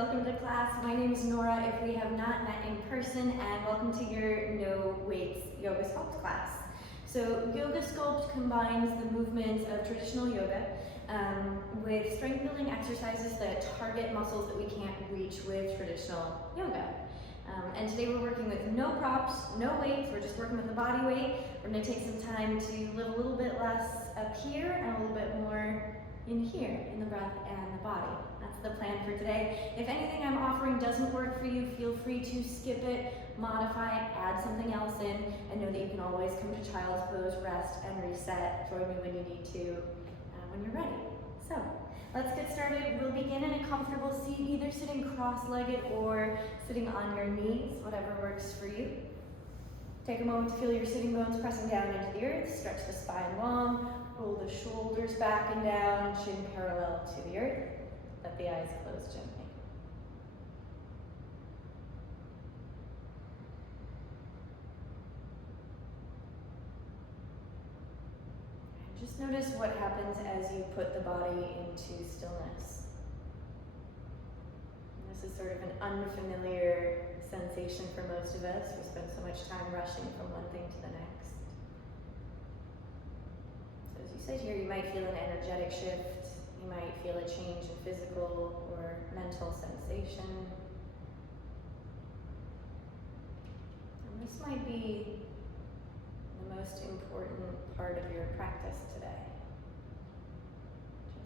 welcome to class. My name is Nora, if we have not met in person, and welcome to your No Weights Yoga Sculpt class. So Yoga Sculpt combines the movements of traditional yoga with strength building exercises that target muscles that we can't reach with traditional yoga. And today we're working with no props, no weights, we're just working with the body weight. We're going to take some time to live a little bit less up here and a little bit more in here, in the breath and the body. That's the plan for today. If anything I'm offering doesn't work for you, feel free to skip it, modify it, add something else in, and know that you can always come to child's pose, rest, and reset. Join me when you need to, when you're ready. So, let's get started. We'll begin in a comfortable seat, either sitting cross-legged or sitting on your knees, whatever works for you. Take a moment to feel your sitting bones pressing down into the earth. Stretch the spine long. Roll the shoulders back and down, chin parallel to the earth. Let the eyes close gently. And just notice what happens as you put the body into stillness. And this is sort of an unfamiliar sensation for most of us. We spend so much time rushing from one thing to the next. So as you sit here, you might feel an energetic shift. You might feel a change in physical or mental sensation. And this might be the most important part of your practice today.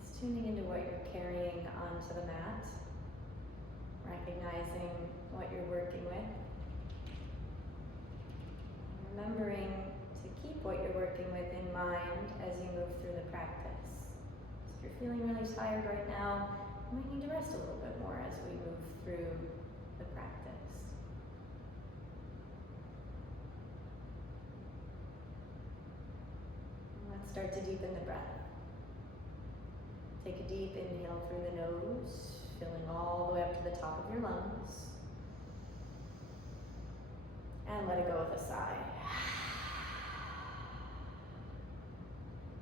Just tuning into what you're carrying onto the mat, recognizing what you're working with, and remembering to keep what you're working with in mind as you move through the practice. If you're feeling really tired right now, you might need to rest a little bit more as we move through the practice. Let's start to deepen the breath. Take a deep inhale through the nose, filling all the way up to the top of your lungs. And let it go with a sigh.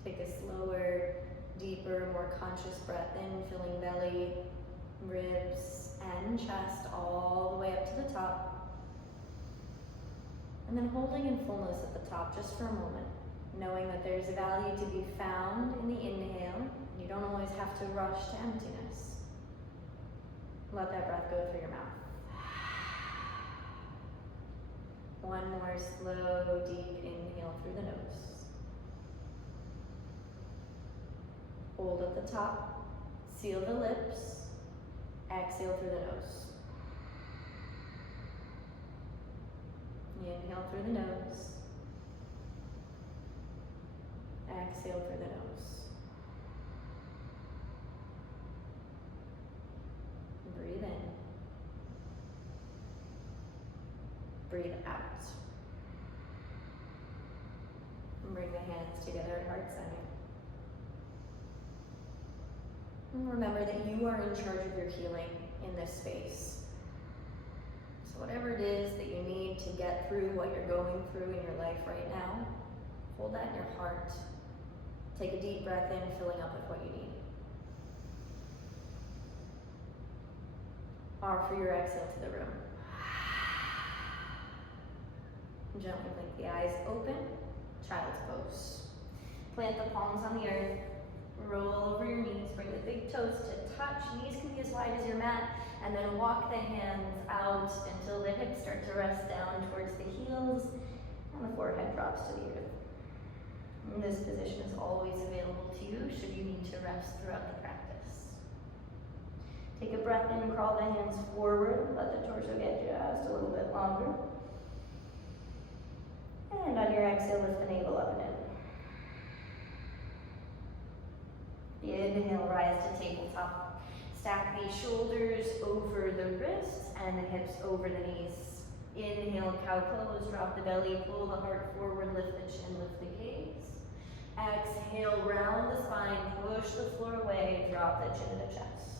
Take a slower, deeper, more conscious breath in, filling belly, ribs, and chest all the way up to the top. And then holding in fullness at the top just for a moment, knowing that there's a value to be found in the inhale. You don't always have to rush to emptiness. Let that breath go through your mouth. One more slow, deep inhale through the nose. Hold at the top, seal the lips, exhale through the nose. Inhale through the nose, exhale through the nose. Breathe in, breathe out. And bring the hands together at heart center. And remember that you are in charge of your healing in this space. So whatever it is that you need to get through what you're going through in your life right now, hold that in your heart. Take a deep breath in, filling up with what you need. Offer your exhale to the room. Gently blink the eyes open, child's pose. Plant the palms on the earth. Roll over your knees, bring the big toes to touch. Knees can be as wide as your mat, and then walk the hands out until the hips start to rest down towards the heels, and the forehead drops to the earth. And this position is always available to you should you need to rest throughout the practice. Take a breath in, crawl the hands forward, let the torso get just a little bit longer. And on your exhale, lift the navel up and in. Inhale, rise to tabletop. Stack the shoulders over the wrists and the hips over the knees. Inhale, cow pose, drop the belly, pull the heart forward, lift the chin, lift the gaze. Exhale, round the spine, push the floor away, drop the chin to chest.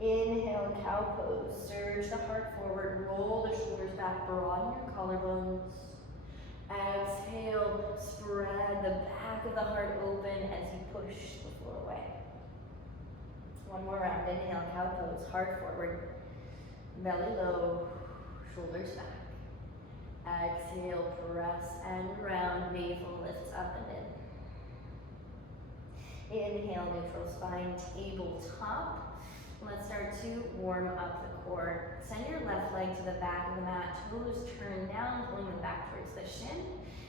Inhale, cow pose, surge the heart forward, roll the shoulders back, broaden your collarbones. Exhale, spread the back of the heart open as you push the floor away. One more round. Inhale, cow pose, heart forward, belly low, shoulders back. Exhale, press and round, navel lifts up and in. Inhale, neutral spine, tabletop. Let's start to warm up the core. Send your left leg to the back of the mat, toes turn down, pulling them back towards the shin.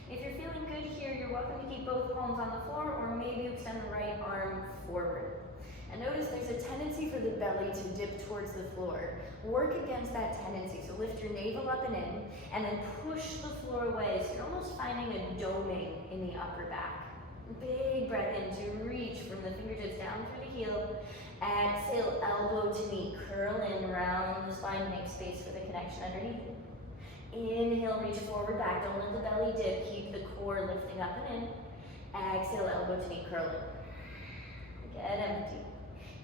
If you're feeling good here, you're welcome to keep both palms on the floor or maybe extend the right arm forward. And notice there's a tendency for the belly to dip towards the floor. Work against that tendency. So lift your navel up and in, and then push the floor away. So you're almost finding a doming in the upper back. Big breath in to reach from the fingertips down through the heel. Exhale, elbow to knee, curl in, round the spine, make space for the connection underneath it. Inhale, reach forward, back, don't let the belly dip, keep the core lifting up and in. Exhale, elbow to knee, curl in. Get empty.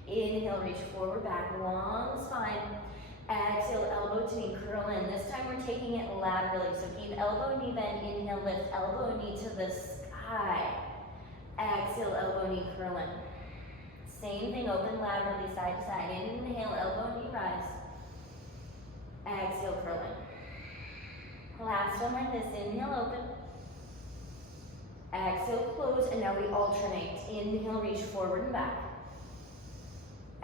Inhale, reach forward, back, long spine. Exhale, elbow to knee, curl in. This time we're taking it laterally, so keep elbow, knee bend, inhale, lift, elbow, knee to the sky. Exhale, elbow, knee, curl in. Same thing, open laterally, side to side. Inhale, elbow, knee, rise. Exhale, curl in. Last one like this, inhale, open. Exhale, close, and now we alternate. Inhale, reach forward and back.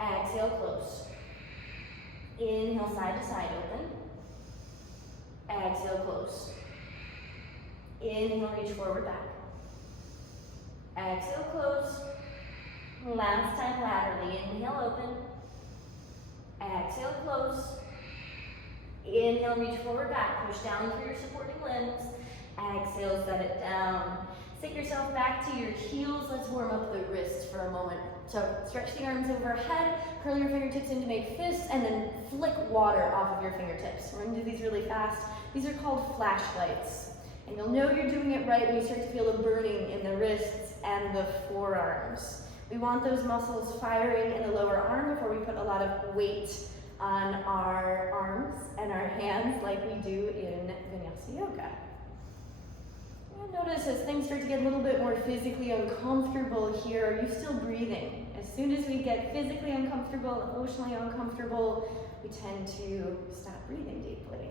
Exhale, close. Inhale, side to side, open. Exhale, close. Inhale, reach forward, back. Exhale, close. Last time laterally, inhale, open. Exhale, close. Inhale, reach forward, back. Push down through your supporting limbs. Exhale, set it down. Sit yourself back to your heels. Let's warm up the wrist for a moment. So stretch the arms overhead, curl your fingertips in to make fists, and then flick water off of your fingertips. We're gonna do these really fast. These are called flashlights. And you'll know you're doing it right when you start to feel the burning in the wrists and the forearms. We want those muscles firing in the lower arm before we put a lot of weight on our arms and our hands like we do in Vinyasa Yoga. And notice as things start to get a little bit more physically uncomfortable here, are you still breathing? As soon as we get physically uncomfortable, emotionally uncomfortable, we tend to stop breathing deeply.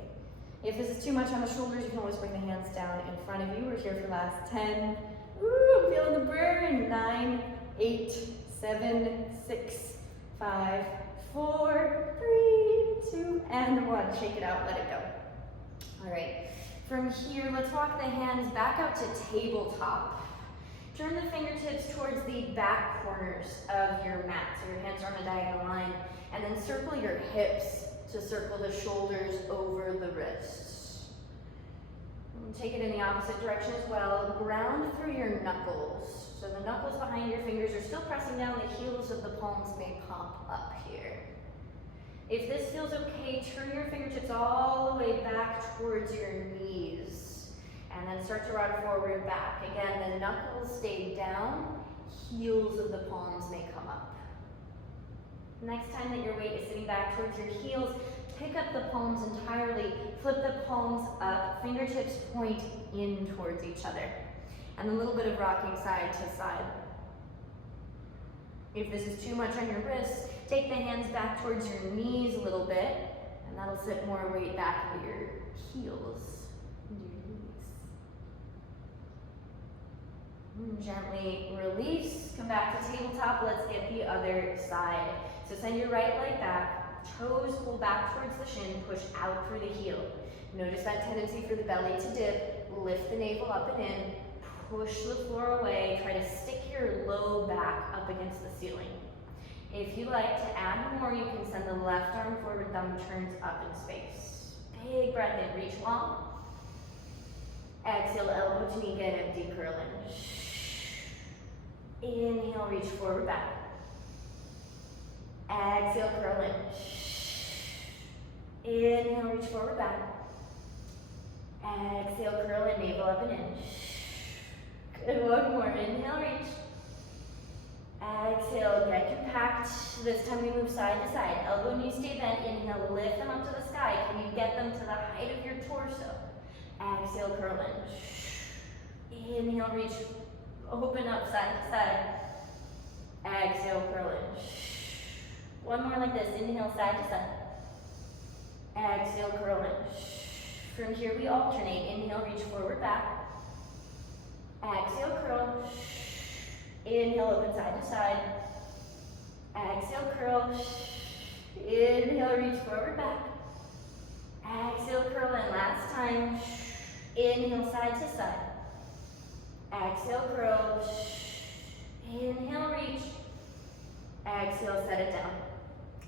If this is too much on the shoulders, you can always bring the hands down in front of you. We're here for the last 10. Ooh, I'm feeling the burn. 9, 8, 7, 6, 5, 4, 3, 2, and 1. Shake it out, let it go. All right, from here, let's walk the hands back out to tabletop. Turn the fingertips towards the back corners of your mat, so your hands are on a diagonal line, and then circle your hips to circle the shoulders over the wrists. And take it in the opposite direction as well. Ground through your knuckles. So the knuckles behind your fingers are still pressing down, the heels of the palms may pop up here. If this feels okay, turn your fingertips all the way back towards your knees. And then start to rock forward back. Again, the knuckles stay down, heels of the palms may come up. Next time that your weight is sitting back towards your heels, pick up the palms entirely, flip the palms up, fingertips point in towards each other. And a little bit of rocking side to side. If this is too much on your wrists, take the hands back towards your knees a little bit, and that'll sit more weight back into your heels. Gently release, come back to tabletop, let's get the other side. So send your right leg back, toes pull back towards the shin, push out through the heel. Notice that tendency for the belly to dip, lift the navel up and in, push the floor away, try to stick your low back up against the ceiling. If you like to add more, you can send the left arm forward, thumb turns up in space. Big breath in, reach long. Exhale, elbow to knee, get empty, curl in. Inhale, reach forward, back. Exhale, curl in. Inhale, reach forward, back. Exhale, curl in, navel up and in. Good, one more, inhale, reach. Exhale, get compact. This time we move side to side. Elbow, knees stay bent. Inhale, lift them up to the sky. Can you get them to the height of your torso? Exhale, curl in. Inhale, reach, open up side to side. Exhale, curl in. One more like this. Inhale, side to side. Exhale, curl in. From here, we alternate. Inhale, reach forward, back. Exhale, curl. Inhale, open side to side. Exhale, curl. Inhale, reach forward, back. Exhale, curl in. Last time. Inhale, side to side. Exhale, curl. Inhale, reach. Exhale, set it down.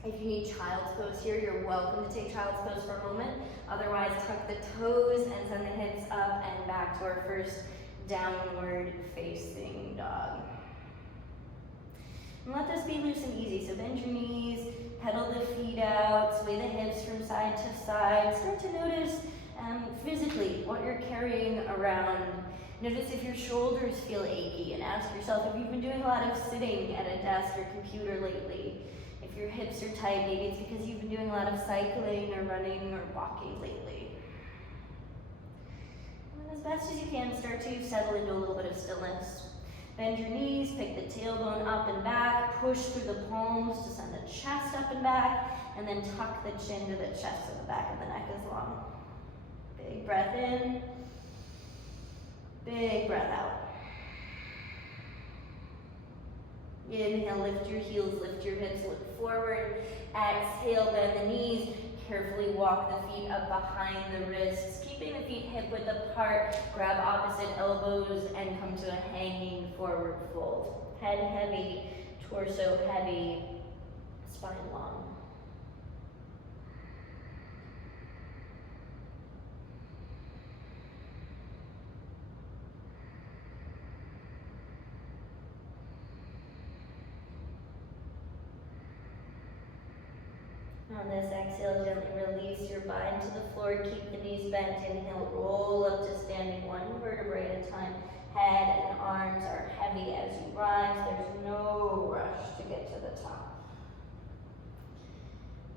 If you need child's pose here, you're welcome to take child's pose for a moment. Otherwise, tuck the toes and send the hips up and back to our first downward facing dog. And let this be loose and easy. So bend your knees, pedal the feet out, sway the hips from side to side. Start to notice physically what you're carrying around. Notice if your shoulders feel achy, and ask yourself if you've been doing a lot of sitting at a desk or computer lately. If your hips are tight, maybe it's because you've been doing a lot of cycling or running or walking lately. And as best as you can, start to settle into a little bit of stillness. Bend your knees, pick the tailbone up and back, push through the palms to send the chest up and back, and then tuck the chin to the chest and the back of the neck as long. Big breath in, big breath out. Inhale, lift your heels, lift your hips, look forward. Exhale, bend the knees. Carefully walk the feet up behind the wrists, keeping the feet hip width apart. Grab opposite elbows and come to a hanging forward fold. Head heavy, torso heavy, spine long. On this exhale, gently release your bind to the floor. Keep the knees bent. Inhale, roll up to standing, one vertebrae at a time. Head and arms are heavy as you rise. There's no rush to get to the top.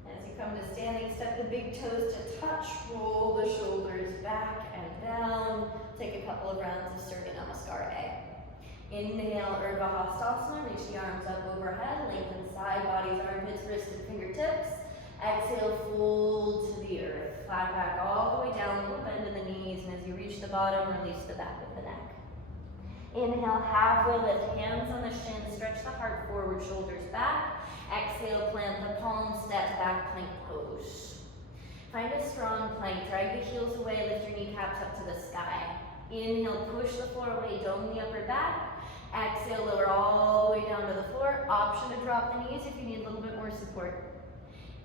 As you come to standing, step the big toes to touch. Roll the shoulders back and down. Take a couple of rounds of Surya Namaskar A. Inhale, Urdhva Hastasana. Reach the arms up overhead. Lengthen side bodies, armpits, wrists, and fingertips. Exhale, fold to the earth. Flat back all the way down, little bend in the knees, and as you reach the bottom, release the back of the neck. Inhale, halfway lift, hands on the shin, stretch the heart forward, shoulders back. Exhale, plant the palms, step back, plank pose. Find a strong plank, drag the heels away, lift your kneecaps up to the sky. Inhale, push the floor away, dome the upper back. Exhale, lower all the way down to the floor. Option to drop the knees if you need a little bit more support.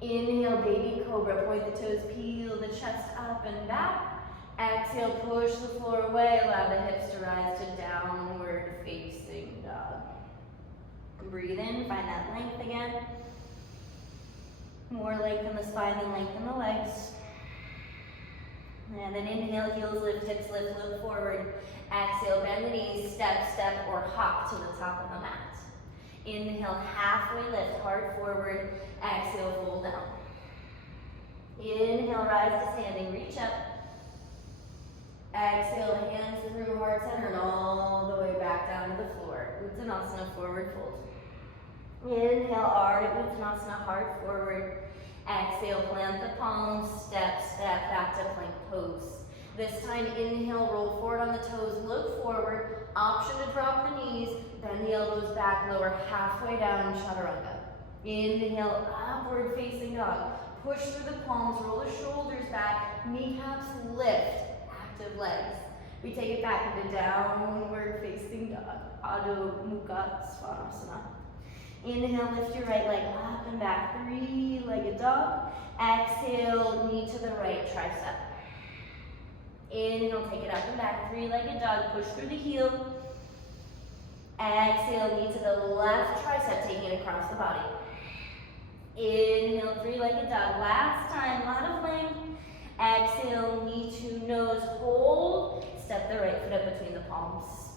Inhale, baby cobra, point the toes, peel the chest up and back. Exhale, push the floor away, allow the hips to rise to downward facing dog. Breathe in, find that length again. More length in the spine than length in the legs. And then inhale, heels lift, hips lift, look forward. Exhale, bend the knees, step, step, or hop to the top of the mat. Inhale, halfway lift, heart forward. Exhale, fold down. Inhale, rise to standing, reach up. Exhale, hands through heart center and all the way back down to the floor. Uttanasana, forward fold. Inhale, Ardha Uttanasana, heart forward. Exhale, plant the palms, step, step, back to plank pose. This time, inhale, roll forward on the toes, look forward. Option to drop the knees, bend the elbows back, lower halfway down, Chaturanga. Inhale, upward facing dog. Push through the palms, roll the shoulders back, kneecaps lift, active legs. We take it back into downward facing dog, Adho Mukha Svanasana. Inhale, lift your right leg up and back, three-legged dog. Exhale, knee to the right tricep. Inhale, take it up and back, three-legged dog, push through the heel. Exhale, knee to the left tricep, taking it across the body. Inhale, three-legged dog. Last time, a lot of length. Exhale, knee to nose, hold. Step the right foot up between the palms.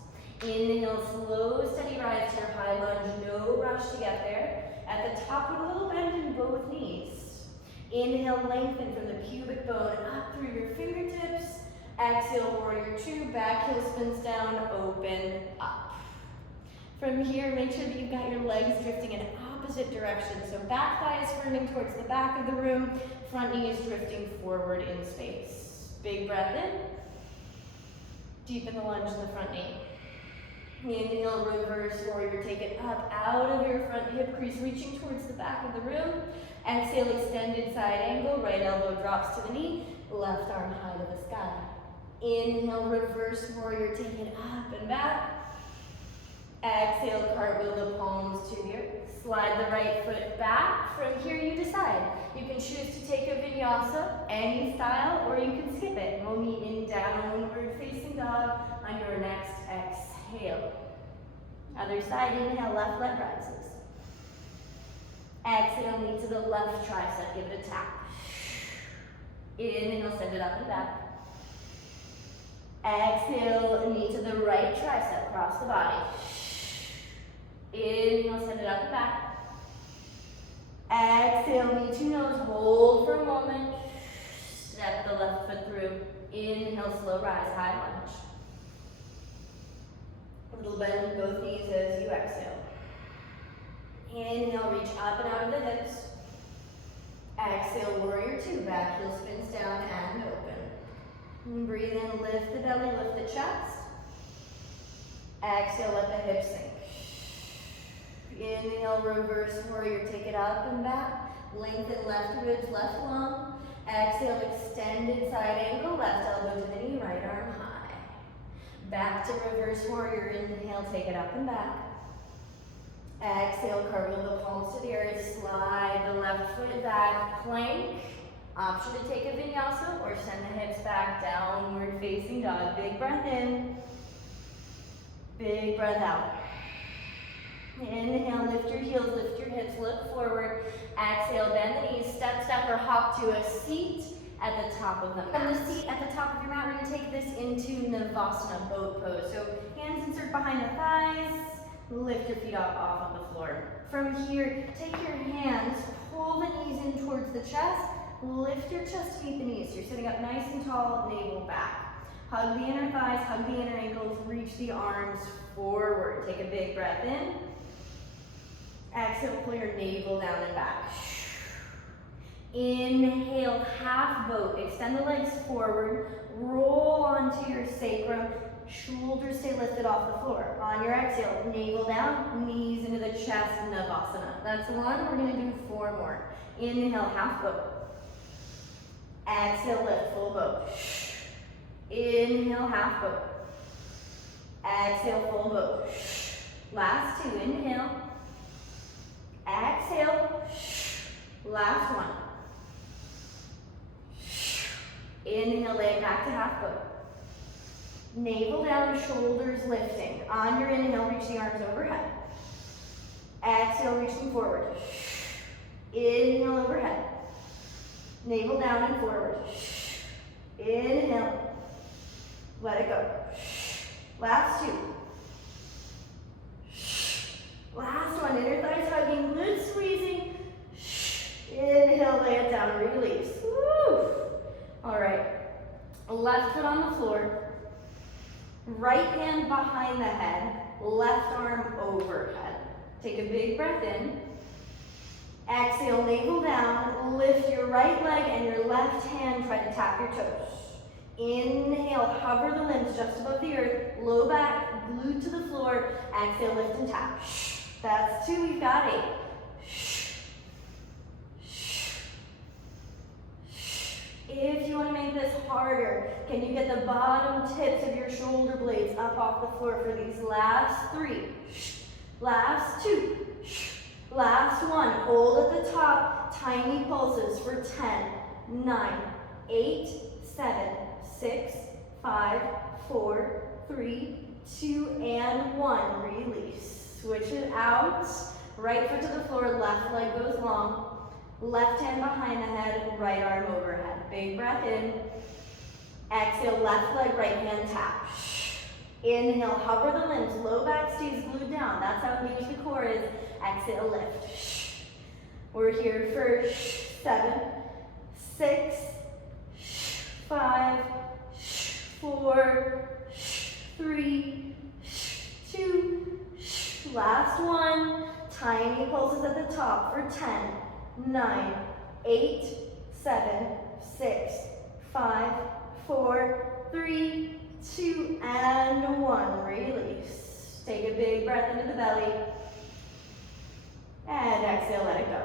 Inhale, slow, steady rise to your high lunge. No rush to get there. At the top, put a little bend in both knees. Inhale, lengthen from the pubic bone up through your fingertips. Exhale, warrior two, back heel spins down, open up. From here, make sure that you've got your legs drifting in opposite direction. So back thigh is firming towards the back of the room, front knee is drifting forward in space. Big breath in. Deepen the lunge in the front knee. Inhale, reverse warrior, take it up out of your front hip crease, reaching towards the back of the room. Exhale, extended side angle, right elbow drops to the knee, left arm high to the sky. Inhale, reverse warrior, take it up and back. Exhale, cartwheel the palms to the earth. Slide the right foot back. From here, you decide. You can choose to take a vinyasa, any style, or you can skip it. We'll meet in downward facing dog on your next exhale. Other side, inhale, left leg rises. Exhale, knee to the left tricep, give it a tap. Inhale, send it up and back. Exhale, knee to the right tricep, cross the body. Inhale, send it up and back. Exhale, knee to nose, hold for a moment. Step the left foot through. Inhale, slow rise, high lunge. A little bend with both knees as you exhale. Inhale, reach up and out of the hips. Exhale, warrior two, back heel spins down and open. And breathe in, lift the belly, lift the chest. Exhale, let the hips sink. Inhale, reverse warrior, take it up and back. Lengthen left ribs, left lung. Exhale, extended side angle, left elbow to the knee, right arm high. Back to reverse warrior, inhale, take it up and back. Exhale, cartwheel the palms to the earth, slide the left foot back, plank. Option to take a vinyasa or send the hips back, downward facing dog. Big breath in, big breath out. Inhale, lift your heels, lift your hips, look forward. Exhale, bend the knees, step, step, or hop to a seat at the top of the mat. From the seat at the top of your mat, we're going to take this into Navasana, boat pose. So hands insert behind the thighs, lift your feet up off of the floor. From here, take your hands, pull the knees in towards the chest, lift your chest to meet the knees. You're sitting up nice and tall, navel back. Hug the inner thighs, hug the inner ankles, reach the arms forward. Take a big breath in. Exhale, pull your navel down and back. Inhale, half boat. Extend the legs forward. Roll onto your sacrum. Shoulders stay lifted off the floor. On your exhale, navel down, knees into the chest, Navasana. That's one. We're going to do 4 more. Inhale, half boat. Exhale, lift, full boat. Inhale, half boat. Exhale, full boat. Last 2. Inhale. Exhale. Last 1. Inhale, lay it back to half boat. Navel down, shoulders lifting. On your inhale, reach the arms overhead. Exhale, reaching forward. Inhale, overhead. Navel down and forward. Inhale. Let it go. Last 2. Last 1. Inner thighs hugging, glutes squeezing. Inhale, lay it down, release. Woo. All right. Left foot on the floor. Right hand behind the head. Left arm overhead. Take a big breath in. Exhale, navel down. Lift your right leg and your left hand. Try to tap your toes. Inhale, hover the limbs just above the earth. Low back, glued to the floor. Exhale, lift and tap. That's 2. We've got 8. If you want to make this harder, can you get the bottom tips of your shoulder blades up off the floor for these last 3? Last 2. Last 1. Hold at the top. Tiny pulses for 10, 9, 8, 7, 6, 5, 4, 3, 2, and 1. Release. Switch it out. Right foot to the floor, left leg goes long. Left hand behind the head, right arm overhead. Big breath in. Exhale, left leg, right hand tap. Inhale, hover the limbs. Low back stays glued down. That's how engaged the core is. Exhale, lift. We're here for 7, 6, 5, 4, 3, 2, last 1. Tiny pulses at the top for 10, 9, 8, 7, 6, 5, 4, 3, 2, and 1. Release. Take a big breath into the belly. And exhale, let it go.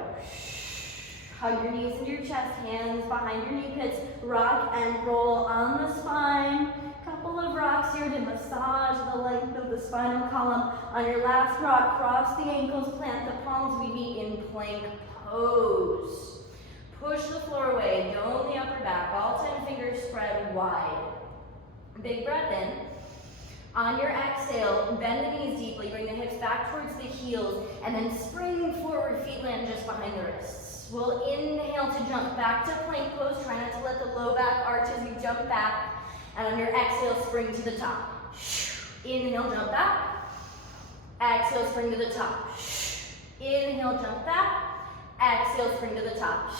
Hug your knees into your chest, hands behind your knee pits. Rock and roll on the spine. Couple of rocks here to massage the length of the spinal column. On your last rock, cross the ankles, plant the palms. We meet in plank pose. Push the floor away, dome the upper back. All 10 fingers spread wide. Big breath in. On your exhale, bend the knees deeply, bring the hips back towards the heels, and then spring forward, feet land just behind the wrists. We'll inhale to jump back to plank pose. Try not to let the low back arch as we jump back. And on your exhale, spring to the top. Inhale, jump back. Exhale, spring to the top. Inhale, jump back. Exhale, spring to the top.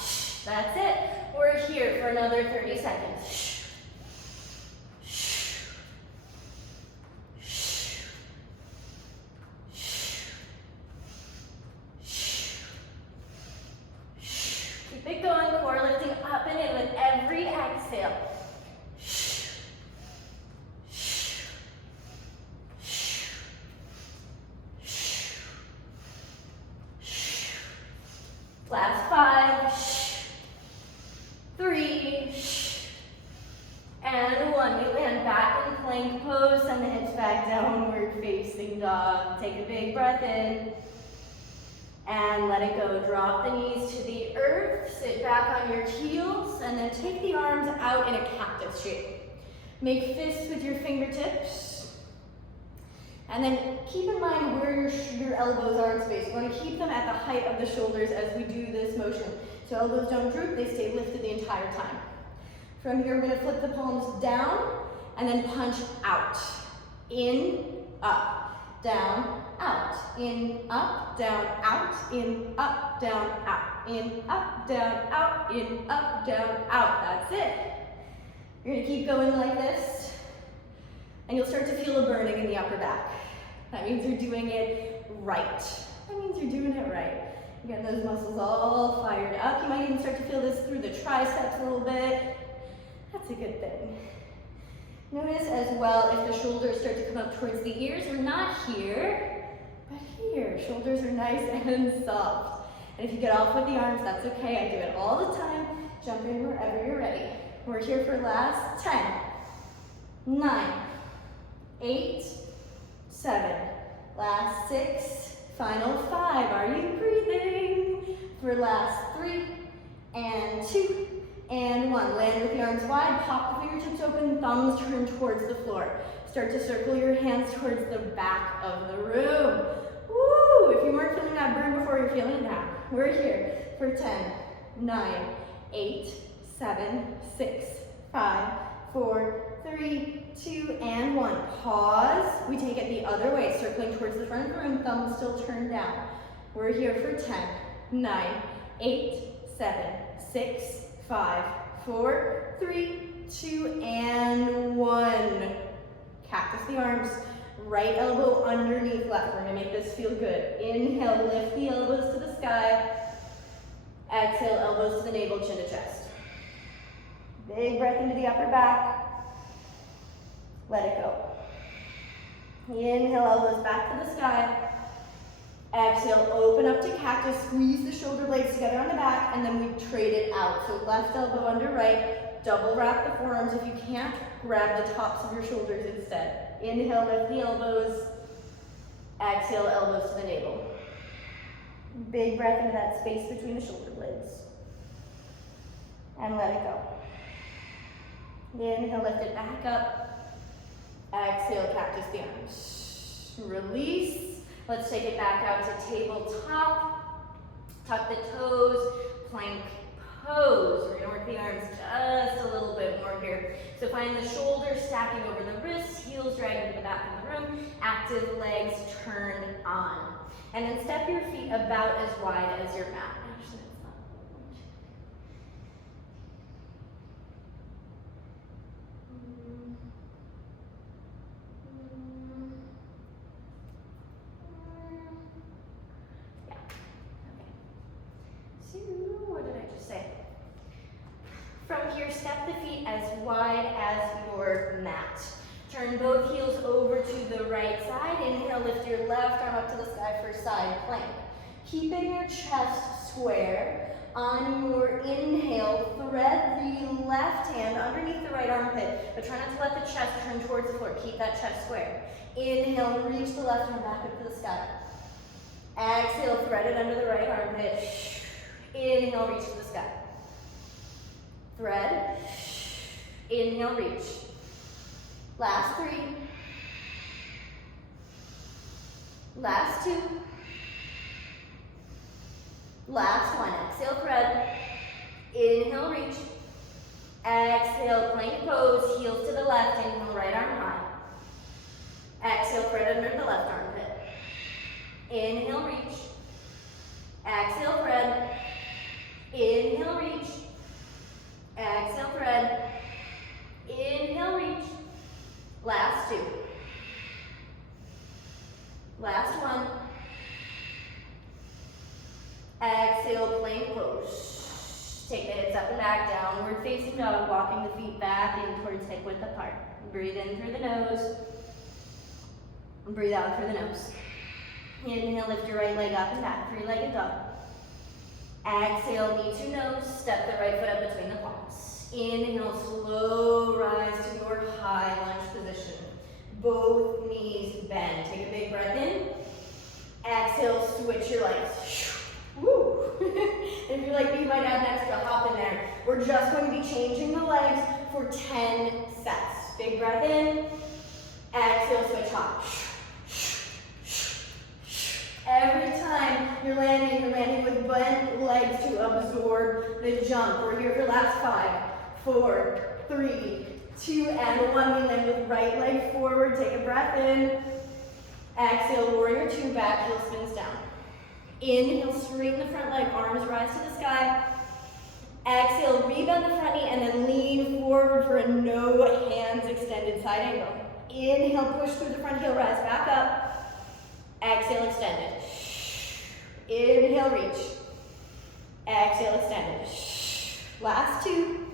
That's it. We're here for another 30 seconds. Keep it going, core lifting up and in with every exhale. Last 5, 3, and 1. We land back in plank pose, send the hips back, downward facing dog. Take a big breath in, and let it go. Drop the knees to the earth, sit back on your heels, and then take the arms out in a cactus shape. Make fists with your fingertips. And then keep in mind where your elbows are in space. We want to keep them at the height of the shoulders as we do this motion. So elbows don't droop, they stay lifted the entire time. From here, we're going to flip the palms down and then punch out. In, up, down, out. In, up, down, out. In, up, down, out. In, up, down, out. In, up, down, out. That's it. You're going to keep going like this, and you'll start to feel a burning in the upper back. That means you're doing it right. That means you're doing it right. You're getting those muscles all fired up. You might even start to feel this through the triceps a little bit. That's a good thing. Notice as well if the shoulders start to come up towards the ears. We're not here, but here. Shoulders are nice and soft. And if you get off with the arms, that's okay. I do it all the time. Jump in wherever you're ready. We're here for last 10, 9, 8, 7, last 6, final 5. Are you breathing? For last 3, and 2, and 1. Land with the arms wide, pop the fingertips open, thumbs turn towards the floor. Start to circle your hands towards the back of the room. Woo! If you weren't feeling that burn before, you're feeling it now. We're here for 10, 9, 8, 7, 6, 5, 4, 3, 2, and 1. Pause. We take it the other way, circling towards the front of the room, thumbs still turned down. We're here for 10, 9, 8, 7, 6, 5, 4, 3, 2, and 1. Cactus the arms. Right elbow underneath left. We're gonna make this feel good. Inhale, lift the elbows to the sky. Exhale, elbows to the navel, chin to chest. Big breath into the upper back. Let it go. Inhale, elbows back to the sky. Exhale, open up to cactus, squeeze the shoulder blades together on the back, and then we trade it out. So left elbow under right, double wrap the forearms. If you can't, grab the tops of your shoulders instead. Inhale, lift the elbows. Exhale, elbows to the navel. Big breath into that space between the shoulder blades. And let it go. Inhale, lift it back up. Exhale, cactus the arms. Release. Let's take it back out to tabletop. Tuck the toes, plank pose. We're gonna work the arms just a little bit more here. So find the shoulders stacking over the wrists, heels dragging to the back of the room, active legs turned on. And then step your feet about as wide as your mat. Actually, that's not here, step the feet as wide as your mat. Turn both heels over to the right side. Inhale, lift your left arm up to the sky for side plank. Keeping your chest square. On your inhale, thread the left hand underneath the right armpit, but try not to let the chest turn towards the floor. Keep that chest square. Inhale, reach the left arm back up to the sky. Exhale, thread it under the right armpit. Inhale, reach to the sky. Thread. Inhale, reach. Last 3. Last 2. Last 1. Exhale, thread. Inhale, reach. Exhale, plank pose. Heels to the left. Inhale, right arm high. Exhale, thread under the left armpit. Inhale, reach. Exhale, thread. Inhale, reach. Exhale, thread. Inhale, reach. Last 2. Last 1. Exhale, plank pose. Take the hips up and back, downward facing dog, walking the feet back in towards hip width apart. Breathe in through the nose. Breathe out through the nose. Inhale, lift your right leg up and back, 3-legged dog. Exhale, knee to nose, step the right foot up between the palms. Inhale, slow rise to your high lunge position. Both knees bend. Take a big breath in. Exhale, switch your legs. Woo! If you're like me, you might add an extra hop in there. We're just going to be changing the legs for 10 sets. Big breath in. Exhale, switch hop. Every time you're landing with bent legs to absorb the jump. We're here for last 5, 4, 3, 2, and 1. We land with right leg forward. Take a breath in. Exhale, warrior 2, back heel spins down. Inhale, straighten the front leg, arms rise to the sky. Exhale, rebend the front knee, and then lean forward for a no hands extended side angle. Inhale, push through the front heel, rise back up. Exhale, extended. Inhale, reach. Exhale, extended. Last 2.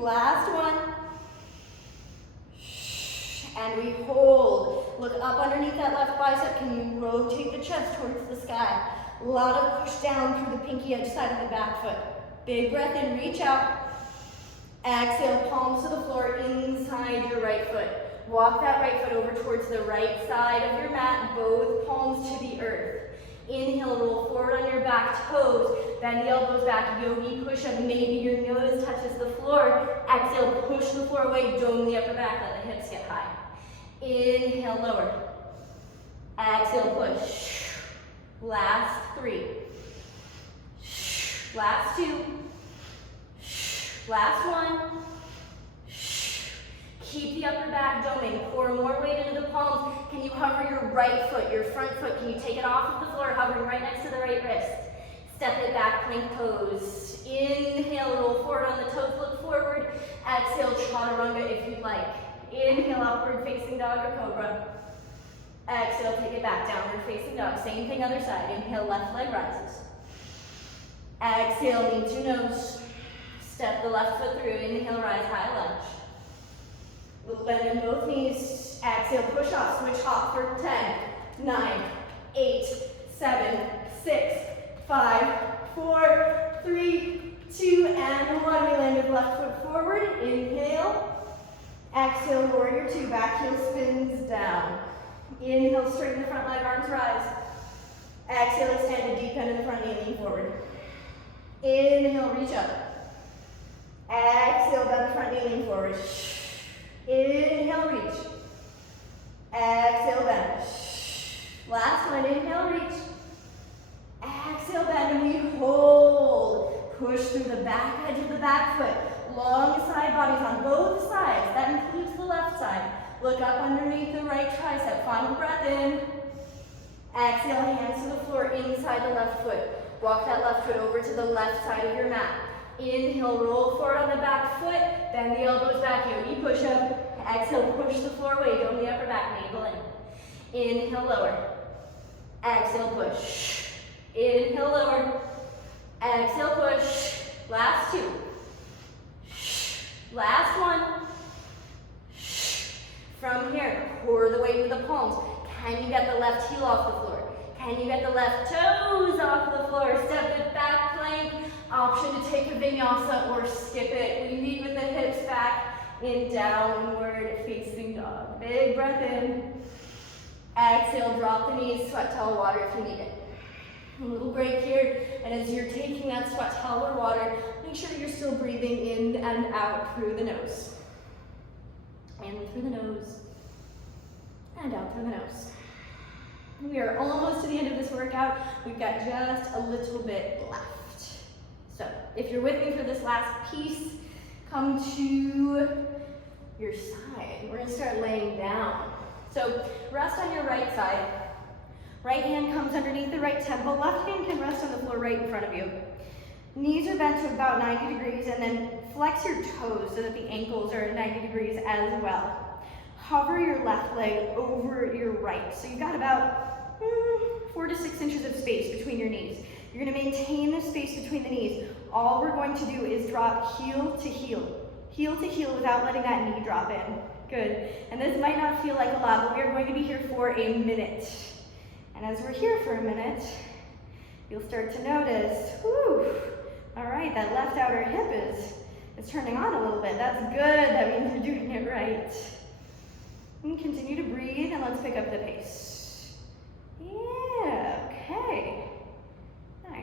Last 1. And we hold. Look up underneath that left bicep. Can you rotate the chest towards the sky? A lot of push down through the pinky edge side of the back foot. Big breath in, reach out. Exhale, palms to the floor inside your right foot. Walk that right foot over towards the right side of your mat, both palms to the earth. Inhale, roll forward on your back toes. Bend the elbows back, yogi push-up. Maybe your nose touches the floor. Exhale, push the floor away, dome the upper back, let the hips get high. Inhale, lower. Exhale, push. Last 3. Last 2. Last 1. Keep the upper back doming. Pour more weight into the palms. Can you hover your right foot, your front foot? Can you take it off of the floor, hovering right next to the right wrist? Step it back, plank pose. Inhale, roll forward on the toes, look forward. Exhale, chaturanga if you'd like. Inhale, upward facing dog or cobra. Exhale, take it back, downward facing dog. Same thing, other side. Inhale, left leg rises. Exhale, knee to nose. Step the left foot through. Inhale, rise, high lunge. Bend in both knees. Exhale, push off. Switch hop for 10, 9, 8, 7, 6, 5, 4, 3, 2, and 1. We land with left foot forward. Inhale. Exhale, warrior 2. Back heel spins down. Inhale, straighten the front leg, arms rise. Exhale, extend a deep bend in the front knee, lean forward. Inhale, reach up. Exhale, bend the front knee, lean forward. Inhale, reach. Exhale, bend. Last one, inhale, reach. Exhale, bend, and we hold. Push through the back edge of the back foot. Long side bodies on both sides. That includes the left side. Look up underneath the right tricep. Final breath in. Exhale, hands to the floor inside the left foot. Walk that left foot over to the left side of your mat. Inhale, roll forward on the back foot. Bend the elbows back, yogi push up. Exhale, push the floor away. Dome the upper back, navel in. Inhale, lower. Exhale, push. Inhale, lower. Exhale, push. Last Can you get the left heel off the floor? Can you get the left toes off the floor? Step it back, plank. Option to take a vinyasa or skip it. We lead with the hips back in downward facing dog. Big breath in. Exhale, drop the knees, sweat towel water if you need it. A little break here, and as you're taking that sweat towel or water, make sure you're still breathing in and out through the nose. In through the nose, and out through the nose. We are almost to the end of this workout. We've got just a little bit left. So, if you're with me for this last piece, come to your side. We're gonna start laying down. So, rest on your right side. Right hand comes underneath the right temple. Left hand can rest on the floor right in front of you. Knees are bent to about 90 degrees, and then flex your toes so that the ankles are at 90 degrees as well. Hover your left leg over your right. So you've got about 4 to 6 inches of space between your knees. You're gonna maintain the space between the knees. All we're going to do is drop heel to heel without letting that knee drop in. Good. And this might not feel like a lot, but we are going to be here for a minute. And as we're here for a minute, you'll start to notice, whew, all right, that left outer hip is turning on a little bit. That's good. That means you're doing it right. And continue to breathe, and let's pick up the pace. Yeah, okay. Nice.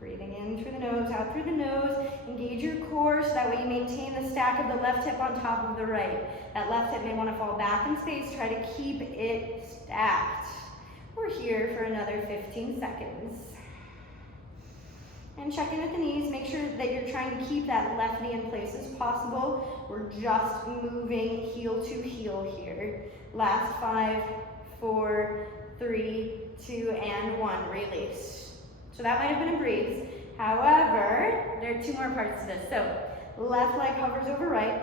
Breathing in through the nose, out through the nose. Engage your core so that way you maintain the stack of the left hip on top of the right. That left hip may want to fall back in space. Try to keep it stacked. We're here for another 15 seconds. And check in with the knees. Make sure that you're trying to keep that left knee in place as possible. We're just moving heel to heel here. Last 5, 4, 3, 2, and 1. Release. So that might have been a breeze. However, there are 2 more parts to this. So left leg hovers over right.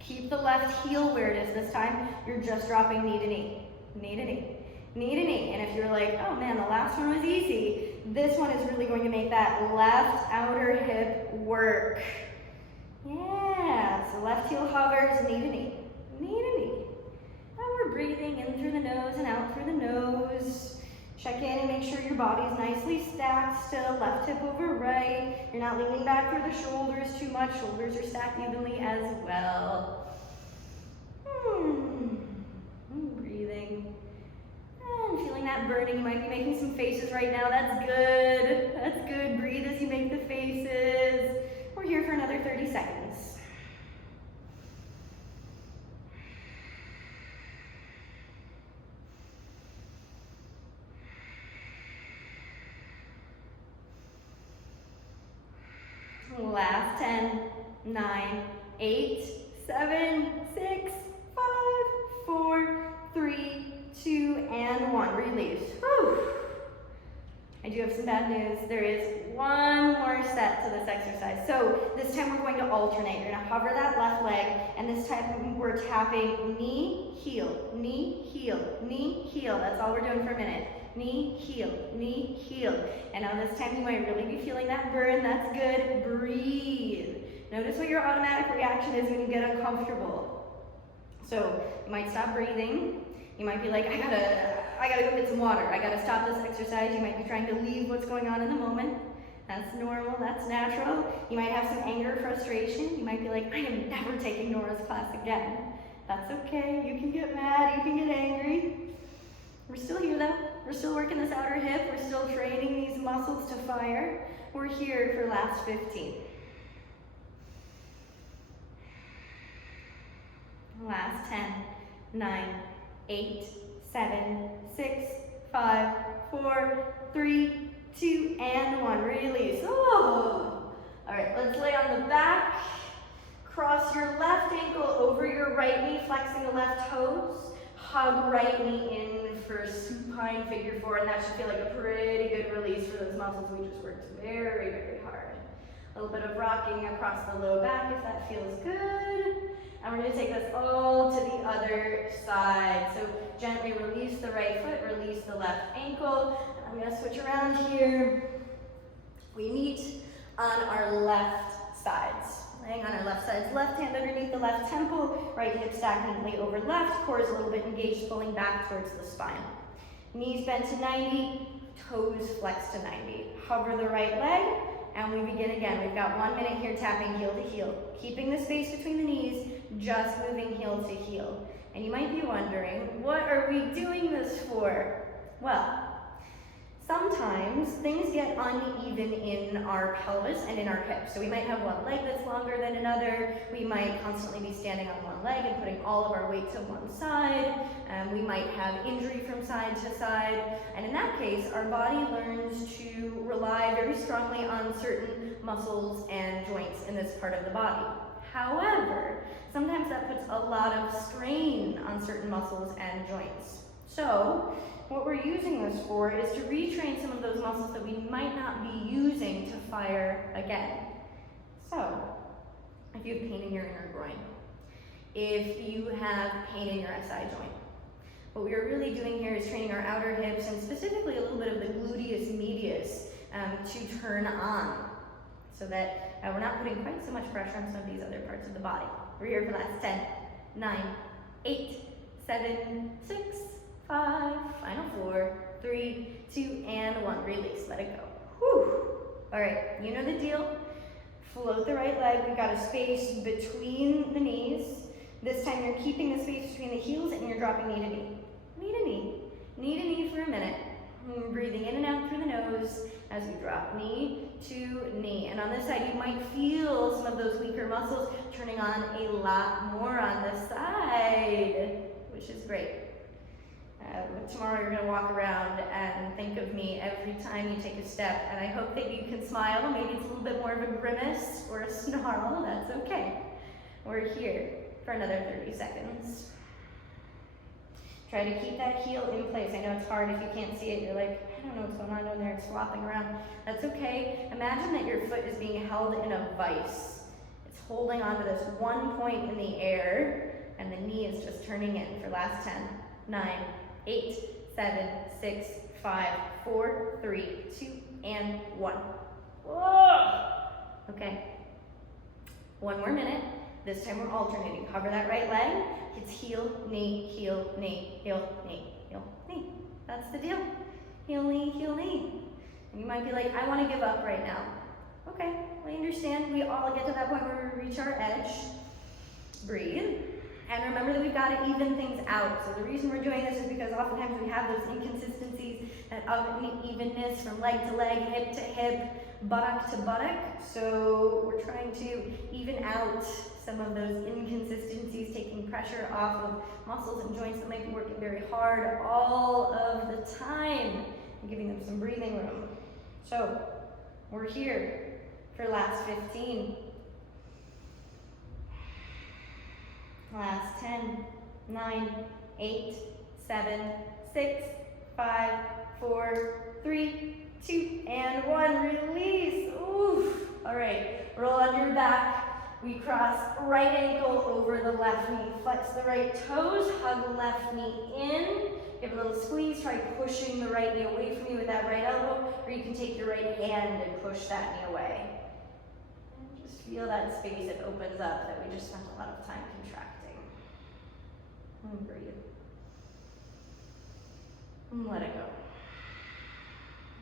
Keep the left heel where it is this time. You're just dropping knee to knee. Knee to knee. Knee to knee. And if you're like, oh man, the last one was easy, this one is really going to make that left outer hip work. Yeah, so left heel hovers, knee to knee. Knee to knee. And we're breathing in through the nose and out through the nose. Check in and make sure your body's nicely stacked still. Left hip over right. You're not leaning back through the shoulders too much. Shoulders are stacked evenly as well. Breathing. And feeling that burning. You might be making some faces right now. That's good. That's good. Breathe as you make the faces. We're here for another 30 seconds. Last 10, 9, 8, 7, 6, 5, 4, 3, 2, and 1. Release. Whew. I do have some bad news. There is one more set to this exercise. So this time we're going to alternate. You're going to hover that left leg, and this time we're tapping knee, heel, knee, heel, knee, heel. That's all we're doing for a minute. Knee, heel, knee, heel. And now this time you might really be feeling that burn. That's good. Breathe. Notice what your automatic reaction is when you get uncomfortable. So you might stop breathing. You might be like, I gotta go get some water. I gotta stop this exercise. You might be trying to leave what's going on in the moment. That's normal, that's natural. You might have some anger, frustration. You might be like, I am never taking Nora's class again. That's okay. You can get mad, you can get angry. We're still here though. We're still working this outer hip. We're still training these muscles to fire. We're here for last 15. Last 10, 9, 8, 7, 6, 5, 4, 3, 2, and 1. Release. Oh. All right, let's lay on the back. Cross your left ankle over your right knee, flexing the left toes. Hug right knee in for supine figure 4, and that should feel like a pretty good release for those muscles we just worked very, very hard. A little bit of rocking across the low back if that feels good. And we're going to take this all to the other side. So gently release the right foot, release the left ankle. I'm going to switch around here. We meet on our left sides. laying on our left sides. Left hand underneath the left temple, right hip stacked neatly over left, core is a little bit engaged, pulling back towards the spine. Knees bent to 90, toes flexed to 90. Hover the right leg, and we begin again. We've got 1 minute here tapping heel to heel. Keeping the space between the knees, just moving heel to heel. And you might be wondering, what are we doing this for? Well, sometimes things get uneven in our pelvis and in our hips. So we might have one leg that's longer than another. We might constantly be standing on one leg and putting all of our weight to one side. We might have injury from side to side. And in that case, our body learns to rely very strongly on certain muscles and joints in this part of the body. However, sometimes that puts a lot of strain on certain muscles and joints. So, what we're using this for is to retrain some of those muscles that we might not be using to fire again. So, if you have pain in your inner groin, if you have pain in your SI joint, what we are really doing here is training our outer hips and specifically a little bit of the gluteus medius to turn on so that we're not putting quite so much pressure on some of these other parts of the body. We're here for the last 10, 9, 8, 7, 6, 5, final 4, 3, 2, and 1. Release, let it go. Whew. All right, you know the deal. Float the right leg. We've got a space between the knees. This time you're keeping the space between the heels and you're dropping knee to knee. Knee to knee. Knee to knee for a minute. Breathing in and out through the nose as we drop knee to knee. And on this side, you might feel some of those weaker muscles turning on a lot more on this side, which is great. Tomorrow you're going to walk around and think of me every time you take a step, and I hope that you can smile. Maybe it's a little bit more of a grimace or a snarl. That's okay. We're here for another 30 seconds. Try to keep that heel in place. I know it's hard if you can't see it. You're like, I don't know what's going on down there. It's flopping around. That's okay. Imagine that your foot is being held in a vice. It's holding onto this one point in the air, and the knee is just turning in for last 10, 9, 8, 7, 6, 5, 4, 3, 2, and 1. Whoa! Okay. 1 more minute. This time we're alternating. Hover that right leg. It's heel, knee, heel, knee, heel, knee, heel, knee. That's the deal. Heel, knee, heel, knee. And you might be like, I want to give up right now. Okay, I understand. We all get to that point where we reach our edge. Breathe. And remember that we've got to even things out. So the reason we're doing this is because oftentimes we have those inconsistencies, that unevenness from leg to leg, hip to hip, buttock to buttock. So we're trying to even out some of those inconsistencies, taking pressure off of muscles and joints that might be working very hard all of the time, and giving them some breathing room. So we're here for last 15. Last 10, 9, 8, 7, 6, 5, 4, 3, 2, and 1. Release. Oof. All right, roll on your back. We cross right ankle over the left knee. Flex the right toes, hug the left knee in. Give a little squeeze, try pushing the right knee away from you with that right elbow, or you can take your right hand and push that knee away. And just feel that space that opens up that we just spent a lot of time contracting. And breathe. And let it go.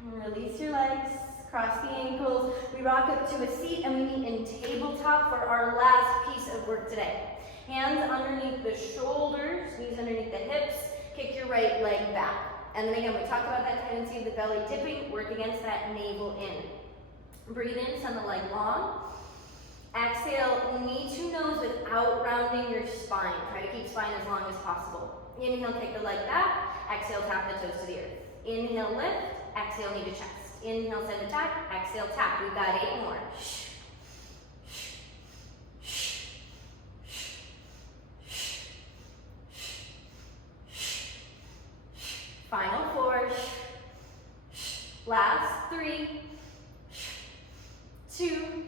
And release your legs. Cross the ankles, we rock up to a seat, and we meet in tabletop for our last piece of work today. Hands underneath the shoulders, knees underneath the hips, kick your right leg back. And then again, we talked about that tendency of the belly dipping, work against that navel in. Breathe in, send the leg long. Exhale, knee to nose without rounding your spine. Try to keep spine as long as possible. Inhale, kick the leg back. Exhale, tap the toes to the earth. Inhale, lift. Exhale, knee to chest. Inhale, send it back. Exhale, tap. We've got 8 more. Final 4. Last 3, 2,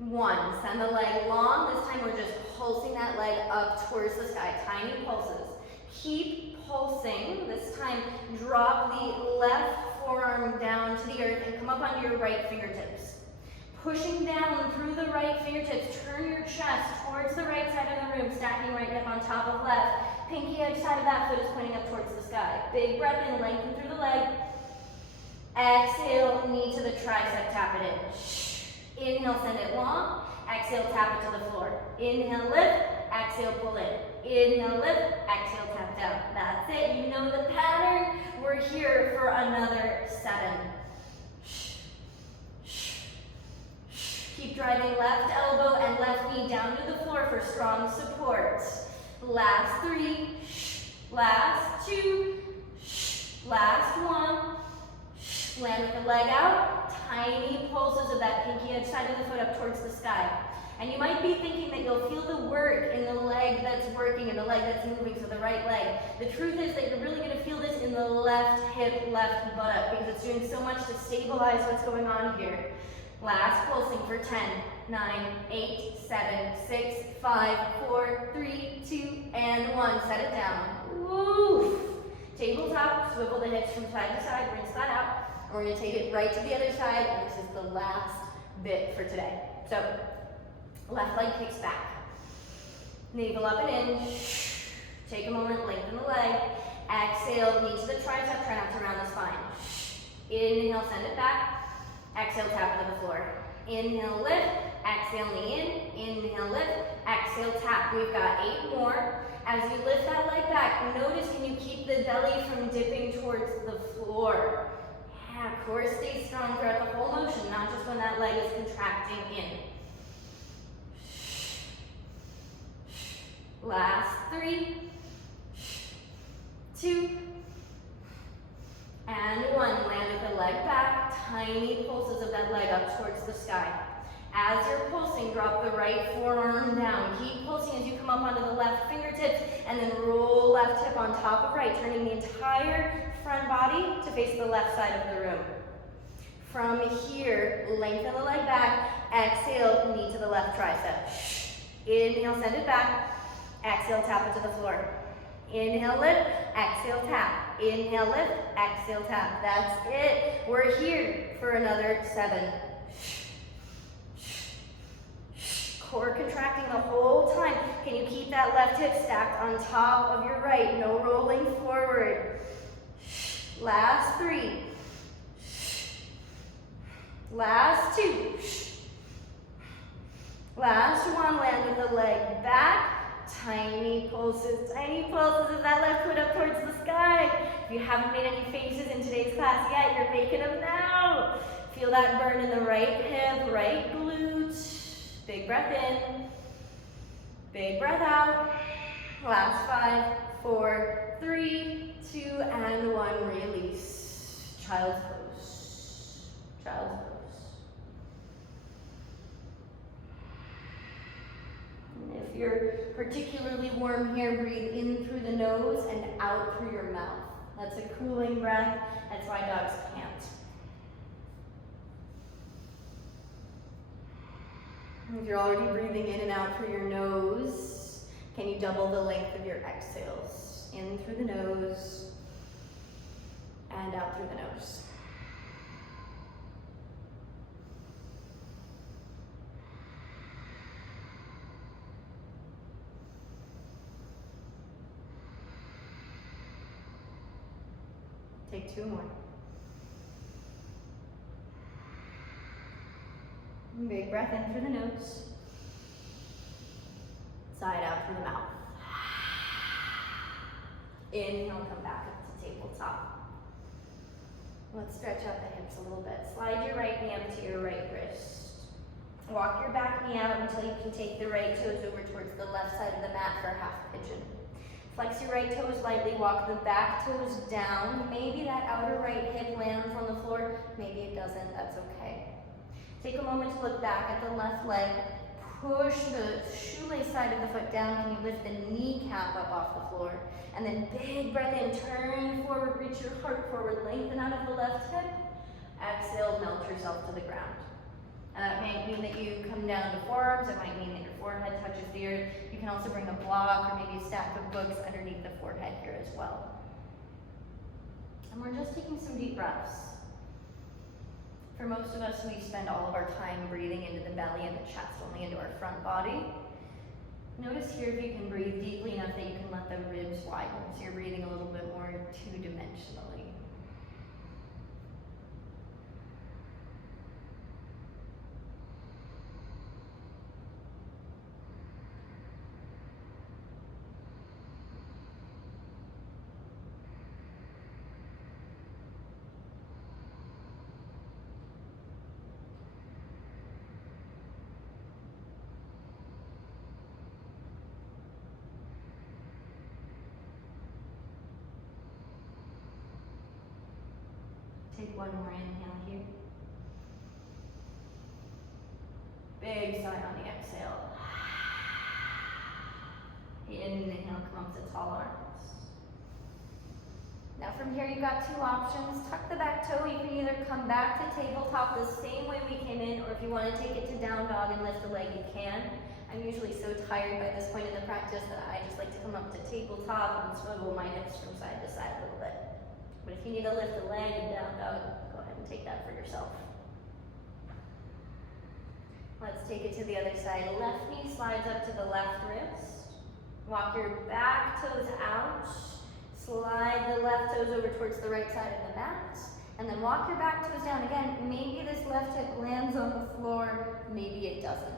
1. Send the leg long. This time we're just pulsing that leg up towards the sky. Tiny pulses. Keep pulsing. This time drop the left forearm down to the earth and come up onto your right fingertips. Pushing down through the right fingertips, turn your chest towards the right side of the room, stacking right hip on top of left. Pinky edge side of that foot is pointing up towards the sky. Big breath in, lengthen through the leg. Exhale, knee to the tricep, tap it in. Inhale, send it long. Exhale, tap it to the floor. Inhale, lift. Exhale, pull in. Inhale, lift. Exhale, tap down. That's it. You know the pattern. We're here for another 7. Keep driving left elbow and left knee down to the floor for strong support. Last 3, last 2, last 1. Land with the leg out. Tiny pulses of that pinky edge side of the foot up towards the sky. And you might be thinking that you'll feel the work in the leg that's working and the leg that's moving, so the right leg. The truth is that you're really going to feel this in the left hip, left buttock, because it's doing so much to stabilize what's going on here. Last pulsing for 10, 9, 8, 7, 6, 5, 4, 3, 2, and 1. Set it down. Woo! Tabletop, swivel the hips from side to side, rinse that out. And we're going to take it right to the other side, and this is the last bit for today. So, left leg kicks back. Navel up and in. Take a moment, lengthen the leg. Exhale, knee to the tricep, try not to round the spine. Inhale, send it back. Exhale, tap it to the floor. Inhale, lift. Exhale, knee in. Inhale, lift. Exhale, tap. We've got 8 more. As you lift that leg back, notice, can you keep the belly from dipping towards the floor? Yeah, core stays strong throughout the whole motion, not just when that leg is contracting in. Last 3, 2, and 1. Land with the leg back. Tiny pulses of that leg up towards the sky. As you're pulsing, drop the right forearm down. Keep pulsing as you come up onto the left fingertips, and then roll left hip on top of right, turning the entire front body to face the left side of the room. From here, lengthen the leg back. Exhale, knee to the left tricep. Inhale, send it back. Exhale, tap it to the floor. Inhale, lift. Exhale, tap. Inhale, lift. Exhale, tap. That's it. We're here for another 7. Core contracting the whole time. Can you keep that left hip stacked on top of your right? No rolling forward. Last 3. Last 2. Last 1. Land with the leg back. Tiny pulses of that left foot up towards the sky. If you haven't made any faces in today's class yet, you're making them now. Feel that burn in the right hip, right glute. Big breath in, big breath out. Last 5, 4, 3, 2, and 1. Release. Child's pose. Child's pose. If you're particularly warm here, breathe in through the nose and out through your mouth. That's a cooling breath. That's why dogs can't. If you're already breathing in and out through your nose, can you double the length of your exhales? In through the nose and out through the nose. Take 2 more. Big breath in through the nose. Side out through the mouth. Inhale, come back up to tabletop. Let's stretch out the hips a little bit. Slide your right knee up to your right wrist. Walk your back knee out until you can take the right toes over towards the left side of the mat for half pigeon. Flex your right toes lightly, walk the back toes down. Maybe that outer right hip lands on the floor, maybe it doesn't, that's okay. Take a moment to look back at the left leg. Push the shoelace side of the foot down. Can you lift the kneecap up off the floor? And then big breath in, turn forward, reach your heart forward, lengthen out of the left hip. Exhale, melt yourself to the ground. And that might mean that you come down to forearms, it might mean that your forehead touches the earth. You can also bring a block or maybe a stack of books underneath the forehead here as well. And we're just taking some deep breaths. For most of us, we spend all of our time breathing into the belly and the chest, only into our front body. Notice here if you can breathe deeply enough that you can let the ribs widen, so you're breathing a little bit more two-dimensionally. Take one more inhale here. Big sigh on the exhale. Inhale, come up to tall arms. Now from here you've got two options. Tuck the back toe. You can either come back to tabletop the same way we came in, or if you want to take it to down dog and lift the leg, you can. I'm usually so tired by this point in the practice that I just like to come up to tabletop and swivel my hips from side to side a little bit. But if you need to lift the leg and down dog, go ahead and take that for yourself. Let's take it to the other side. Left knee slides up to the left wrist. Walk your back toes out. Slide the left toes over towards the right side of the mat. And then walk your back toes down. Again, maybe this left hip lands on the floor, maybe it doesn't.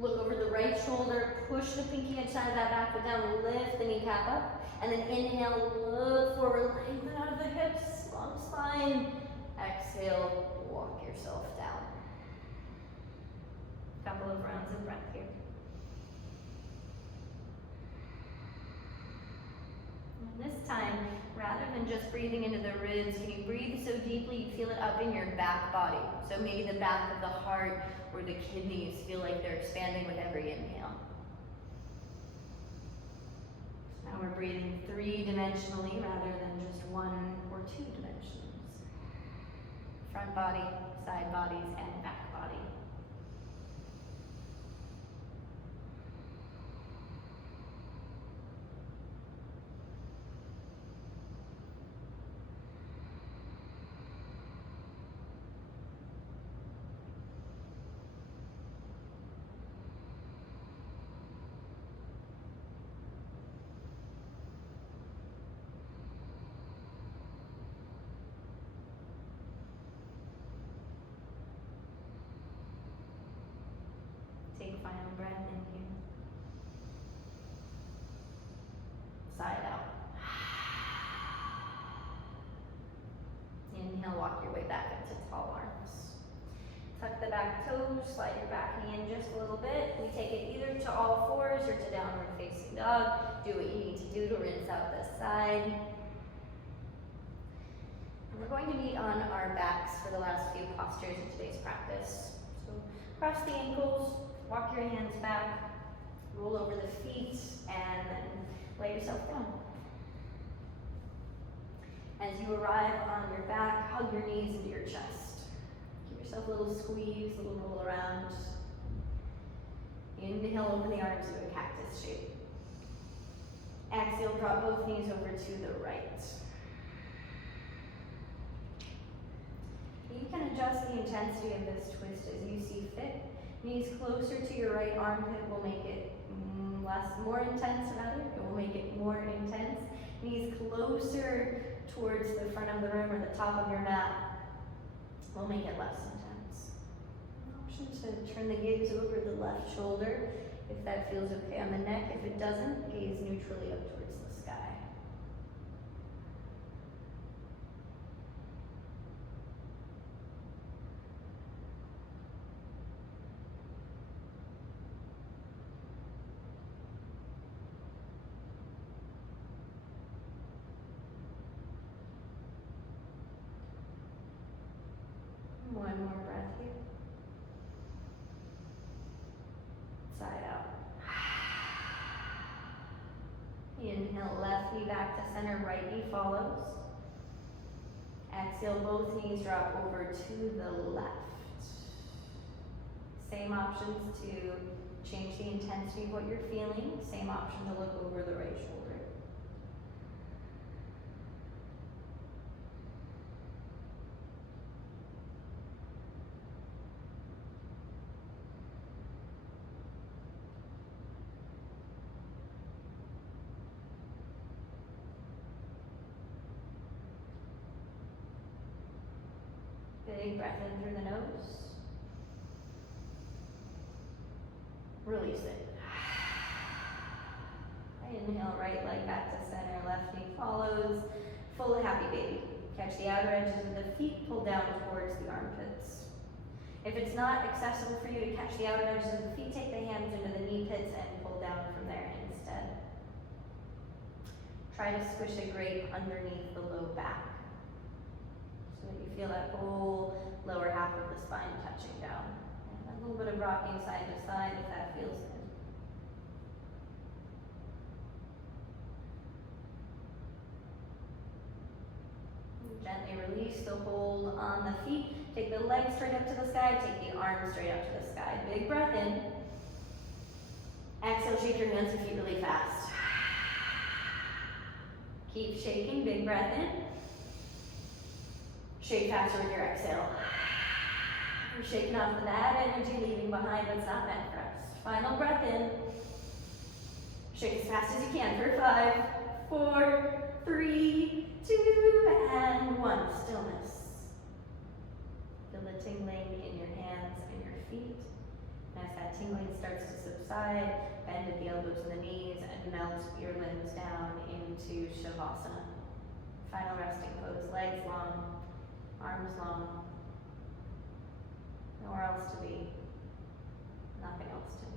Look over the right shoulder, push the pinky edge side of that back foot down, lift the kneecap up. And then inhale, look forward, lengthen out of the hips, long spine. Exhale, walk yourself down. Couple of rounds of breath here. And this time, rather than just breathing into the ribs, can you breathe so deeply you feel it up in your back body? So maybe the back of the heart or the kidneys feel like they're expanding with every inhale. Now we're breathing three-dimensionally rather than just one or two dimensions. Front body, side bodies, and back body. Take a final breath in here. Sigh it out. Inhale, walk your way back up to tall arms. Tuck the back toes, slide your back knee in just a little bit. We take it either to all fours or to downward facing dog. Do what you need to do to rinse out this side. And we're going to meet on our backs for the last few postures in today's practice. So cross the ankles. Walk your hands back, roll over the feet, and then lay yourself down. As you arrive on your back, hug your knees into your chest. Give yourself a little squeeze, a little roll around. Inhale, open the arms into a cactus shape. Exhale, drop both knees over to the right. You can adjust the intensity of this twist as you see fit. Knees closer to your right armpit will make it more intense rather. It will make it more intense. Knees closer towards the front of the room or the top of your mat will make it less intense. Option to turn the gaze over the left shoulder if that feels okay on the neck. If it doesn't, gaze neutrally up towards the sky. One more breath here. Sigh out. Inhale, left knee back to center, right knee follows. Exhale, both knees drop over to the left. Same options to change the intensity of what you're feeling. Same option to look over the right shoulder. Big breath in through the nose. Release it. Inhale, right leg back to center, left knee follows. Full happy baby. Catch the outer edges of the feet, pull down towards the armpits. If it's not accessible for you to catch the outer edges of the feet, take the hands into the knee pits and pull down from there instead. Try to squish a grape underneath the low back so that you feel that whole lower half of the spine touching down. And a little bit of rocking side to side if that feels good. Gently release the hold on the feet. Take the legs straight up to the sky. Take the arms straight up to the sky. Big breath in. Exhale, shake your hands and feet really fast. Keep shaking. Big breath in. Shake faster with your exhale. We're shaking off the bad energy, leaving behind what's not meant for us. Final breath in. Shake as fast as you can for 5, 4, 3, 2, and 1. Stillness. Feel the tingling in your hands and your feet. And as that tingling starts to subside, bend at the elbows and the knees and melt your limbs down into Shavasana. Final resting pose. Legs long, arms long. Nowhere else to be. Nothing else to do.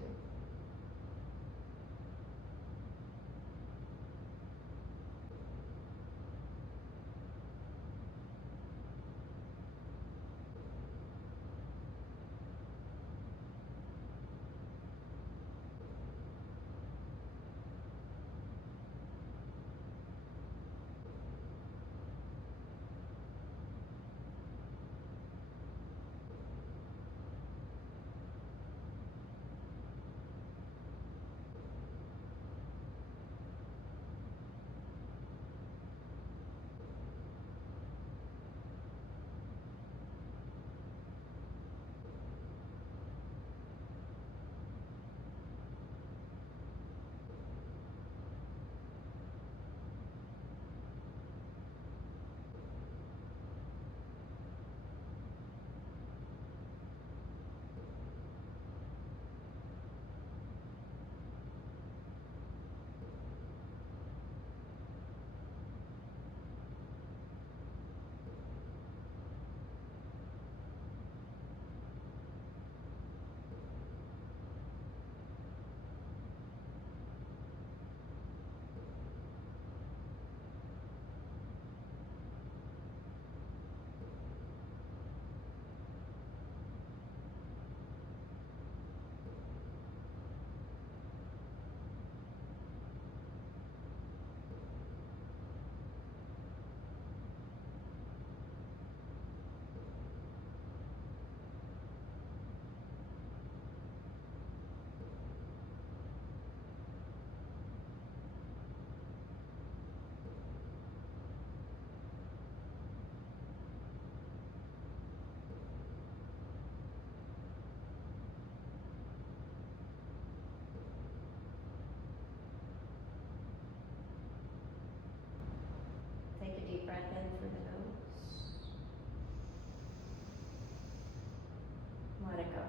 Take a deep breath in through the nose. Let it go.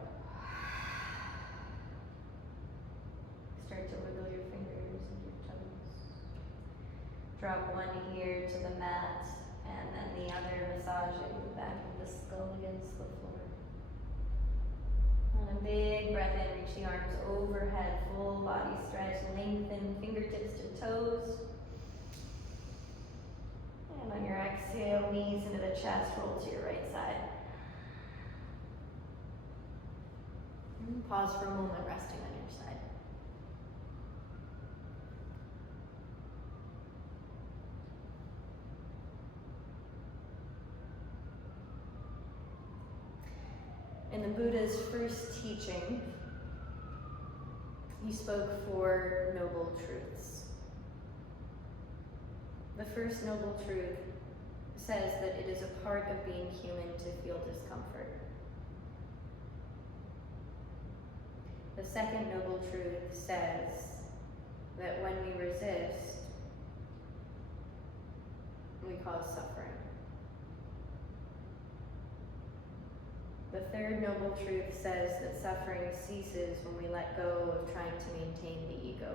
Start to wiggle your fingers and your toes. Drop one ear to the mat and then the other, massaging the back of the skull against the floor. And a big breath in, reach the arms overhead, full body stretch, lengthen fingertips to toes. And on your exhale, knees into the chest, roll to your right side. And pause for a moment, resting on your side. In the Buddha's first teaching, he spoke 4 noble truths. The first noble truth says that it is a part of being human to feel discomfort. The second noble truth says that when we resist, we cause suffering. The third noble truth says that suffering ceases when we let go of trying to maintain the ego.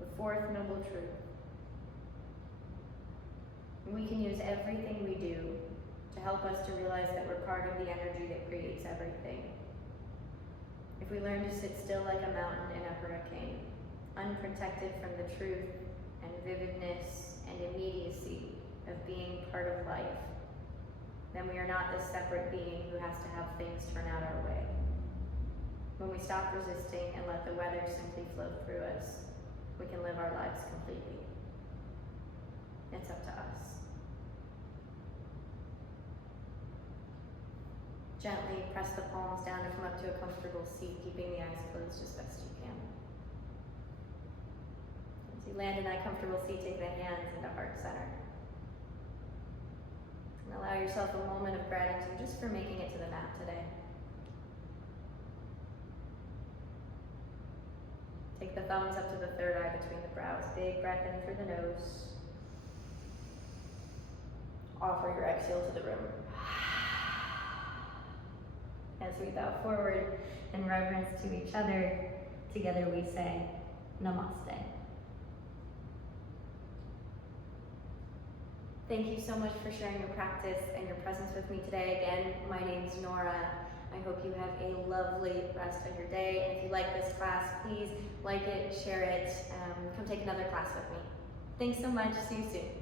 The fourth noble truth: we can use everything we do to help us to realize that we're part of the energy that creates everything. If we learn to sit still like a mountain in a hurricane, unprotected from the truth and vividness and immediacy of being part of life, then we are not this separate being who has to have things turn out our way. When we stop resisting and let the weather simply flow through us, we can live our lives completely. It's up to us. Gently press the palms down to come up to a comfortable seat, keeping the eyes closed as best you can. As you land in that comfortable seat, take the hands into heart center. And allow yourself a moment of gratitude just for making it to the mat today. Take the thumbs up to the third eye between the brows. Big breath in through the nose. Offer your exhale to the room. As we bow forward in reverence to each other, together we say, Namaste. Thank you so much for sharing your practice and your presence with me today. Again, my name is Nora. I hope you have a lovely rest of your day. And if you like this class, please like it, share it, come take another class with me. Thanks so much. See you soon.